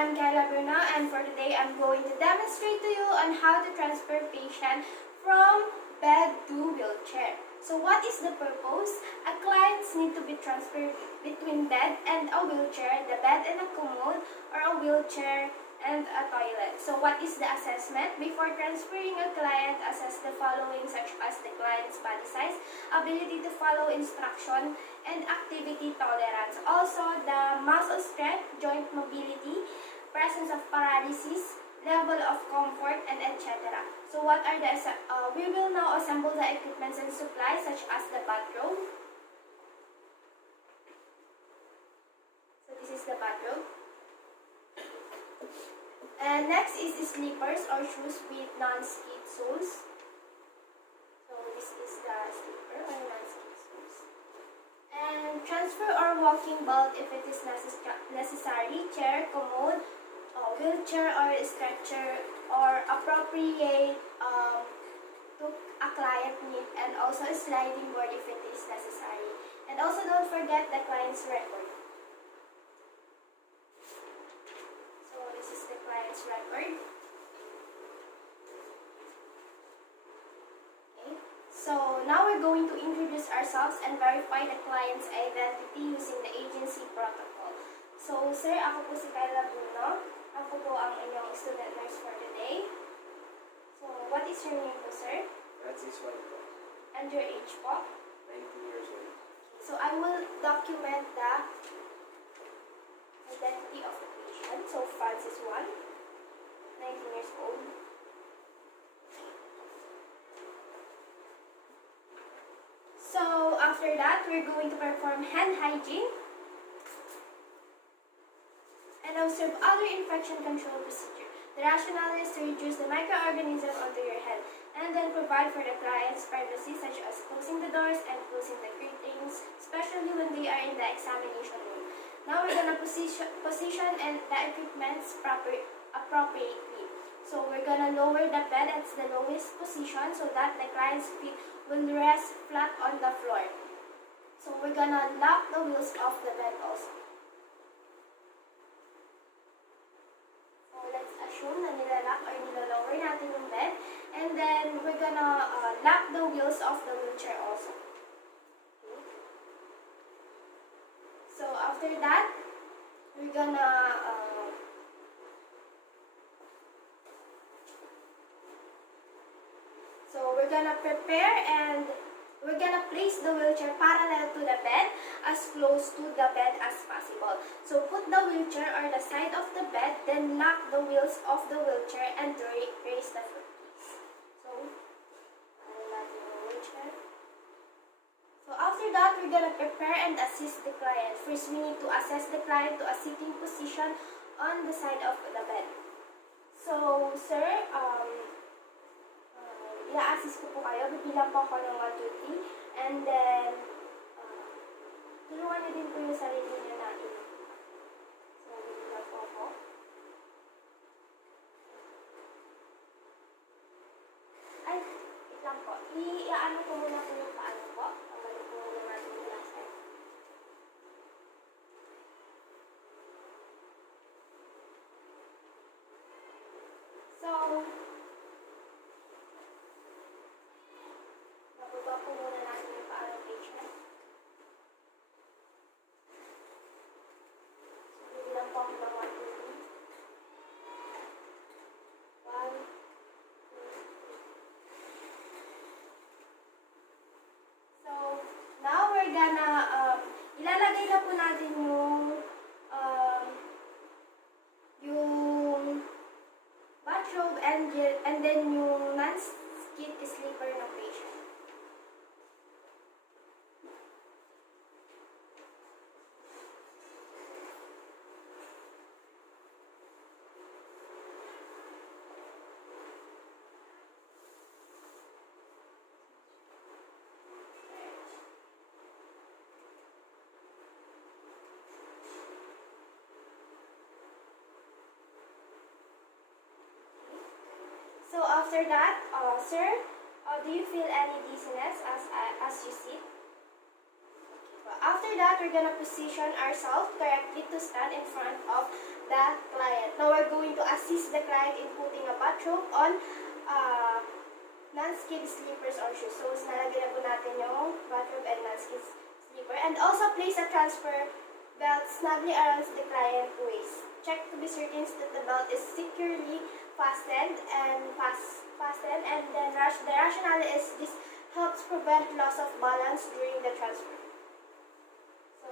I'm Kyla Bruno, and for today I'm going to demonstrate to you on how to transfer patient from bed to wheelchair. So what is the purpose? A clients need to be transferred between bed and a wheelchair, the bed and a commode, or a wheelchair and a toilet. So what is the assessment? Before transferring a client, assess the following such as the client's body size, ability to follow instruction, and activity tolerance. Also, the muscle strength, joint mobility, presence of paralysis, level of comfort, and etc. So what are the we will now assemble the equipments and supplies such as the bathrobe. So this is the bathrobe. And next is slippers or shoes with non-skid soles. So this is the slipper or non-skid soles. And transfer or walking belt if it is necessary, chair, commode, wheelchair or stretcher, or appropriate to a client need, and also a sliding board if it is necessary. And also don't forget the client's record. So this is the client's record. Okay. So now we're going to introduce ourselves and verify the client's identity using the agency protocol. So sir, ako po si Kyla Bruno. Ako po ang inyong student nurse for today. So what is your name po, sir? Francis po. And your age po? 19 years old. So I will document the identity of the patient. So Francis 1, 19 years old. So after that, we're going to perform hand hygiene and observe other infection control procedure. The rationale is to reduce the microorganism onto your head and then provide for the client's privacy, such as closing the doors and closing the curtains, especially when they are in the examination room. Now we're going to position and the equipments appropriately. So we're going to lower the bed at the lowest position so that the client's feet will rest flat on the floor. So we're going to lock the wheels of the bed also. Na nilalock or nilolower natin yung bed, and then we're gonna lock the wheels of the wheelchair also. Okay. So after that, we're gonna prepare and we're gonna place the wheelchair parallel to the bed, as close to the bed as possible. So put the wheelchair on the side of the bed, then lock the wheels of the wheelchair and raise the foot. So, wheelchair. So after that, we're gonna prepare and assist the client. First, we need to assess the client to a sitting position on the side of the bed. So, sir, i-assist ko po kayo. Bibilang po ako ng 1, 2, 3. And then, tulungan niyo din po yung sarili niyo natin. So, bibilang po ako. Ay, wait lang po. I-ano ko muna po yung paano po. Tanggalin po muna natin yung laser. So, bababa po muna natin yung paano patient. So, bibilang po ako ng 1, 2, 3. 1, 2, 3. So, now we're gonna, ilalagay na po natin yung bathrobe and then yung non-skid slipper ng patient. So after that, sir, do you feel any dizziness as you sit? Okay. after that, we're gonna position ourselves correctly to stand in front of the client. Now, we're going to assist the client in putting a bathrobe on non-skid slippers or shoes. So, nalagyan na po natin yung bathrobe and non-skid slipper. And also, place a transfer belt snugly around the client's waist. Check to be certain that the belt is securely fastened, and then the rationale is this helps prevent loss of balance during the transfer. So,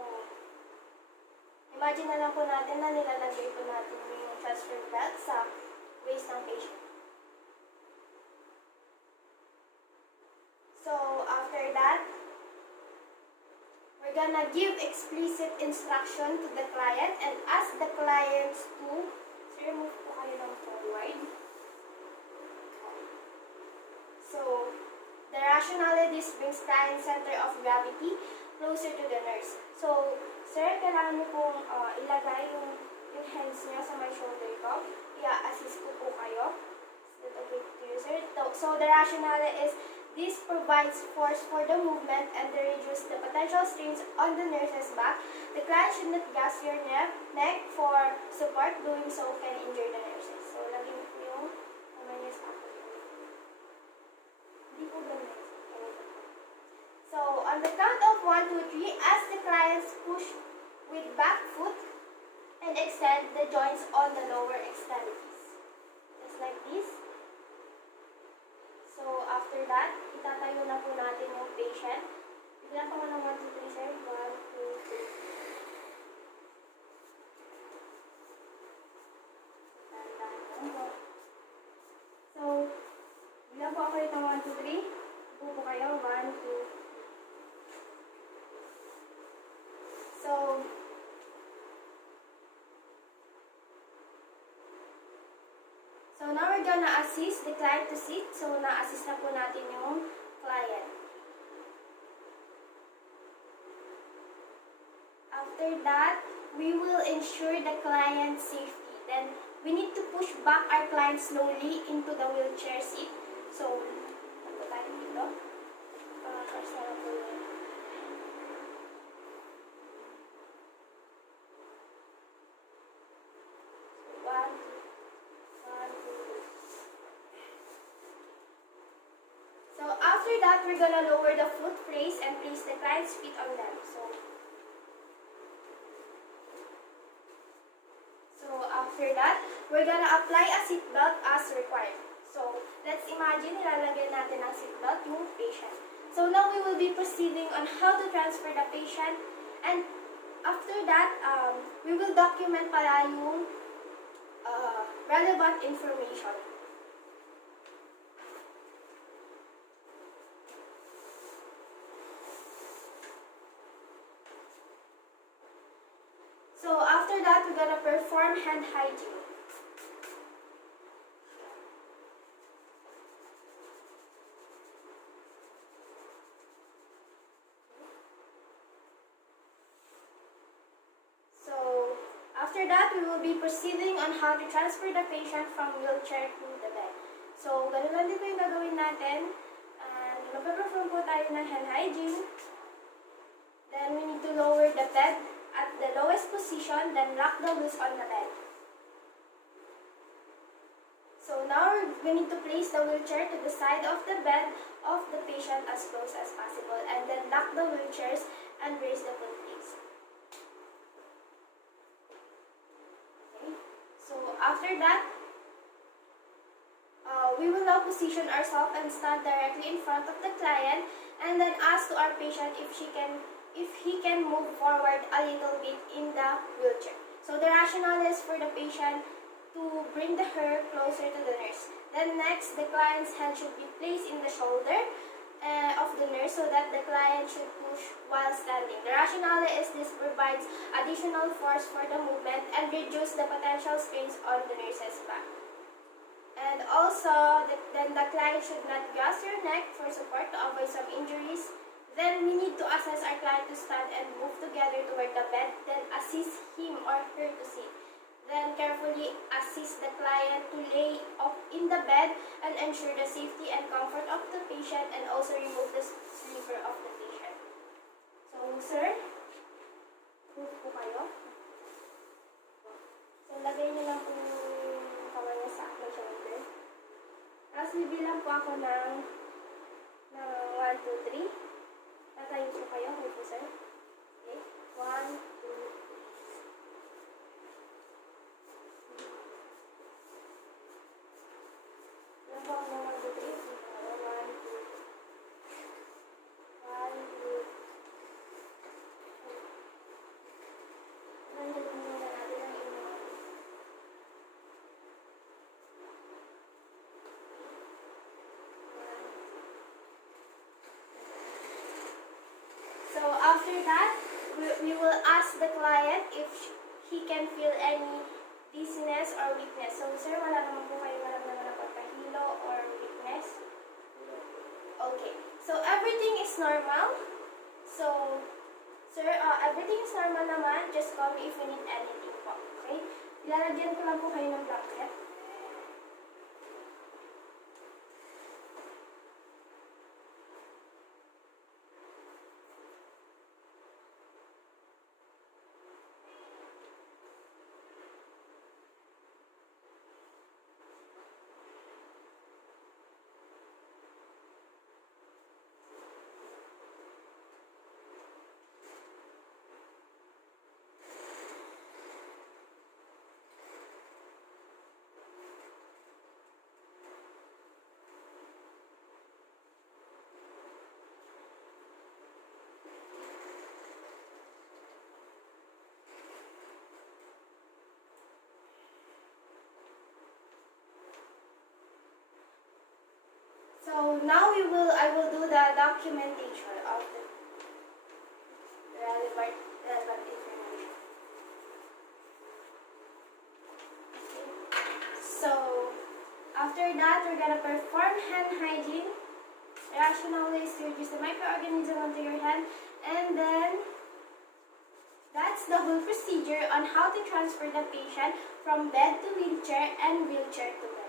imagine na lang po natin na nilalagay po natin yung transfer belt sa waist ng patient. So, after that, we're gonna give explicit instruction to the client and ask the clients to remove po kayo ng forward. So, the rationale, this brings client center of gravity closer to the nurse. So, sir, kailangan niyo pong ilagay yung hands niyo sa my shoulder ko. I-assist ko po kayo. Is that okay to you, sir? So, the rationale is this provides force for the movement and to reduce the potential strains on the nurse's back. The client should not grasp your neck for support. Doing so can injure the nurses. So, lagyan po yung kamay niyo sa akin. Hindi po ganun. So, on the count of 1, 2, 3, as the clients push with back foot and extend the joints on the lower extremities. Just like this. So, after that, itatayo na po natin yung patient. Bigyan pa mo ng 1, 2, 3, sir. 1, 2, 3. So, bigyan po ako itong 1, 2, 3. Upo kayo. 1, 2, 3. So now we're gonna assist the client to sit. So, na-assist na po natin yung client. After that, we will ensure the client's safety. Then, we need to push back our client slowly into the wheelchair seat. So, ano tayo dito? First na lang po yun. So, after that, we're gonna lower the foot brace and place the client's feet on them. So after that, we're gonna apply a seatbelt as required. So, let's imagine, ilalagay natin ang seatbelt yung patient. So now we will be proceeding on how to transfer the patient, and after that, we will document pala yung relevant information. So after that, we're gonna perform hand hygiene. So after that, we will be proceeding on how to transfer the patient from wheelchair to the bed. So ganun lang din po yung gagawin natin. And magpe-perform po tayo ng hand hygiene. Then we need to lower the bed at the lowest position, then lock the wheels on the bed. So now we need to place the wheelchair to the side of the bed of the patient as close as possible, and then lock the wheelchairs and raise the foot please. Okay. So after that, we will now position ourselves and stand directly in front of the client, and then ask to our patient if he can move forward a little bit in the wheelchair. So the rationale is for the patient to bring her closer to the nurse. Then next, the client's hand should be placed in the shoulder of the nurse so that the client should push while standing. The rationale is this provides additional force for the movement and reduce the potential strains on the nurse's back. And also, then the client should not grasp your neck for support to avoid some injuries. Then we need to assess our client to stand and move together toward the bed, then assist him or her to sit. Then carefully assist the client to lay up in the bed and ensure the safety and comfort of the patient, and also remove the sleeper of the patient. So, sir, move po kayo. So, lagay niyo lang po yung kamay niya sa aking shoulder. Tapos, bibilang po ako ng 1, 2, 3. Tatayo po kayo. Okay po, sir? Okay. 1, 2, 3. Ilan po ako ng 1, 2, 3? 1, 2, 1, 2, 3. Nandito muna natin ang inyong So after that, we will ask the client if he can feel any dizziness or weakness. So sir, wala naman po kayo maramdaman na pagkahilo or weakness? Okay. So everything is normal. So sir, everything is normal naman. Just call me if you need anything po. Okay? Ilalagyan ko lang po kayo ng blanket. So now I will do the documentation of the relevant information. Okay. So after that, we're gonna perform hand hygiene. Rational ways to reduce the microorganism onto your hand, and then that's the whole procedure on how to transfer the patient from bed to wheelchair and wheelchair to bed.